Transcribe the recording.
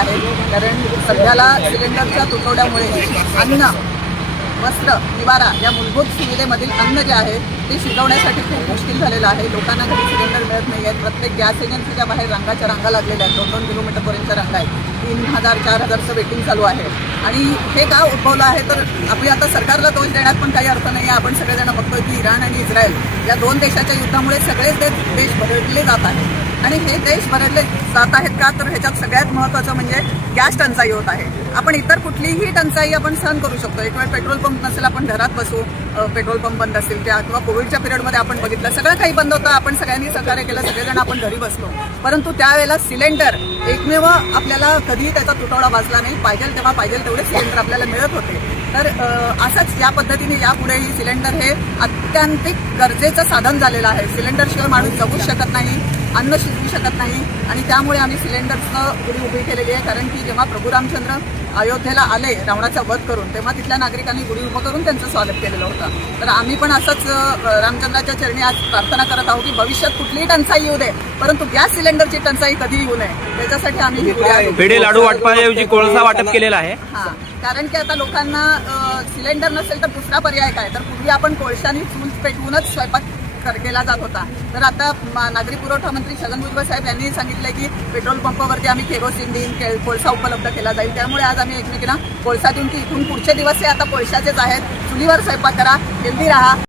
आहे, कारण सध्याला सिलेंडरच्या तुटवड्यामुळे अन्न, वस्त्र, निवारा या मूलभूत सुविधेमधील अन्न जे आहे ते शिजवण्यासाठी खूप मुश्किल झालेलं आहे. लोकांना घरी सिलेंडर मिळत नाही आहेत. प्रत्येक गॅस एजन्सीच्या बाहेर रांगा लागलेल्या आहेत. 2-2 किलोमीटरपर्यंतच्या रांगा आहेत. 3,000-4,000चं वेटिंग चालू आहे. आणि हे का उद्भवलं आहे तर आपली आता सरकारला दोष देण्यात पण काही अर्थ नाही आहे. आपण सगळेजण बघतोय की इराण आणि इस्रायल या 2 देशाच्या युद्धामुळे सगळेच देश बदलले जात आहेत. आणि हे देश बदलले जात आहेत का तर ह्याच्यात सगळ्यात महत्त्वाचं म्हणजे गॅस टंचाई होत आहे. आपण इतर कुठलीही टंचाई आपण सहन करू शकतो. एक वेळ पेट्रोल पंप नसेल, आपण घरात बसू, पेट्रोल पंप बंद असतील त्या, किंवा कोविडच्या पिरियडमध्ये आपण बघितलं सगळं काही बंद होतं, आपण सगळ्यांनी सहकार्य केलं, सगळेजण आपण घरी बसलो. परंतु त्यावेळेला सिलेंडर एकमेव आपल्याला कधीही त्याचा तुटवडा भासला नाही. पाहिजे तेव्हा पाहिजे तेवढे सिलेंडर आपल्याला मिळत होते. तर असंच या पद्धतीने यापुढेही सिलेंडर हे अत्यांतिक गरजेचं साधन झालेलं आहे. सिलेंडरशिवाय माणूस जगूच शकत नाही, अन्न शिजवू शकत नाही. आणि त्यामुळे आम्ही सिलेंडरचं गुढी उभी केलेली आहे. कारण की जेव्हा प्रभू रामचंद्र अयोध्येला आले रावणाचा वध करून, तेव्हा तिथल्या नागरिकांनी गुढी उभं करून त्यांचं स्वागत केलेलं होतं. तर आम्ही पण असंच रामचंद्राच्या चरणी आज प्रार्थना करत आहोत की भविष्यात कुठलीही टंचाई येऊ दे, परंतु गॅस सिलेंडरची टंचाई कधी येऊ नये, त्याच्यासाठी आम्ही पेढे लाडू वाटपाऐवजी कोळसा वाटप केलेला आहे. हां, कारण की आता लोकांना सिलेंडर नसेल तर दुसरा पर्याय काय, तर पूर्वी आपण कोळशाने चूल पेटवूनच स्वयंपाक केला जात होता. तर आता नागरी पुरवठा मंत्री छगन भुजबळ साहेब यांनी सांगितलंय की पेट्रोल पंपावरती आम्ही केरोसिन देईन, कोळसा उपलब्ध केला जाईल. त्यामुळे आज आम्ही एकमेकींना कोळसा देऊन की इथून पुढचे दिवस हे आता कोळशाचेच आहेत. चुलीवर स्वयंपाक करा, हेल्दी राहा.